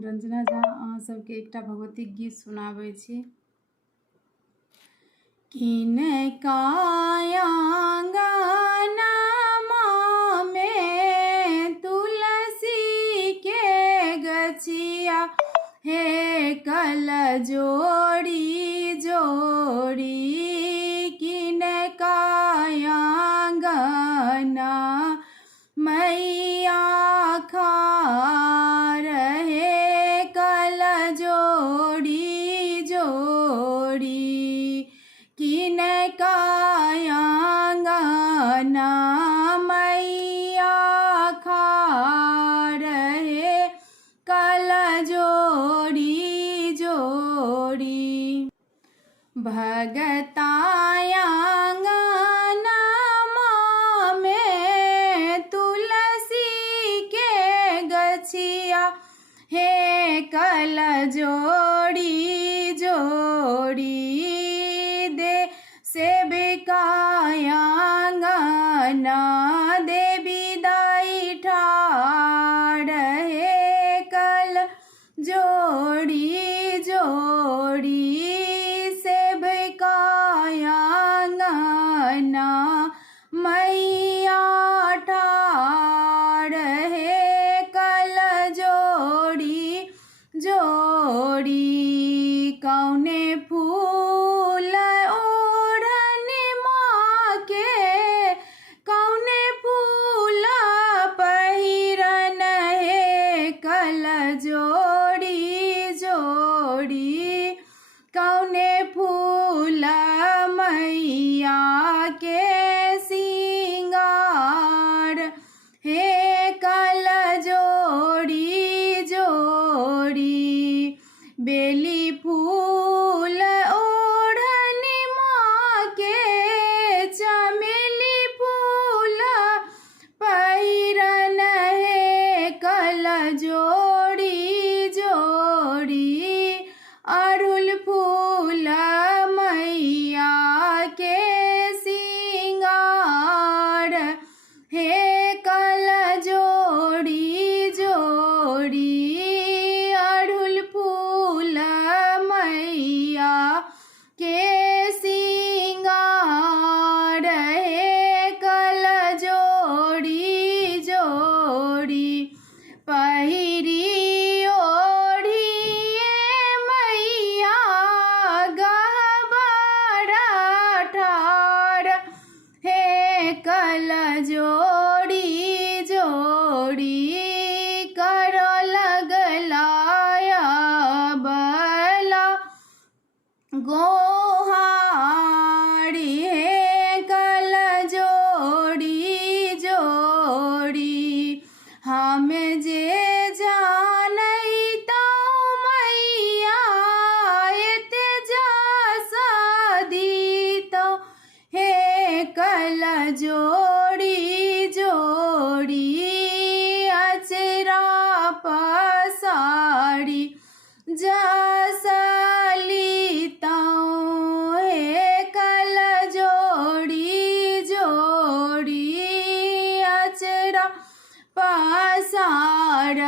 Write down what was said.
हम रंजना झा अहाँ सबके एकटा भगवती गीत सुनाबै छी। किनका आँगनमा में तुलसी के गछिया, हे कल जोड़ी जोड़ी। किनका आँगना मैया खार, हे कल जोड़ी जोड़ी। किनका आँगना मैया खार, हे कल जोड़ी जोड़ी। भगता आँगनमा में तुलसी के गछिया, हे कल जोड़ी जोड़ी। दे सेविका आँगना देवी दाई ठाड़, हे कल जोड़ी जोड़ी। सेविका आँगना मैया ठाड़, हे कल जोड़ी जोड़ी। कौने फूल ओढ़नी माँ के, कौने फूल पहिरन, हे कल जोड़ी जोड़ी। कौने फूल मैया के सिंगार, हे कल जोड़ी जोड़ी। बेली फूल ओढ़नी माँ के, चमेली फूल पहिरन, हे कल जोड़ी जोड़ी। अड़हुल फूल मैया के सिंगार, हे कल जोड़ी जोड़ी। अड़हुल फूल मैया के सिंगार, हे कल जोड़ी जोड़ी। पहिरी ओढ़िए मैया गहबरा ठाड़, हे कल जोड़ी जोड़ी। करो लगलाया बला गोहारी, हे कल जोड़ी जोड़ी। हम जे जानई तो मैया एते जसा दी तो, हे कल जोड़ी जोड़ी। अचरा पसारी जसली तो, हे कल जोड़ी जोड़ी। अचरा पसार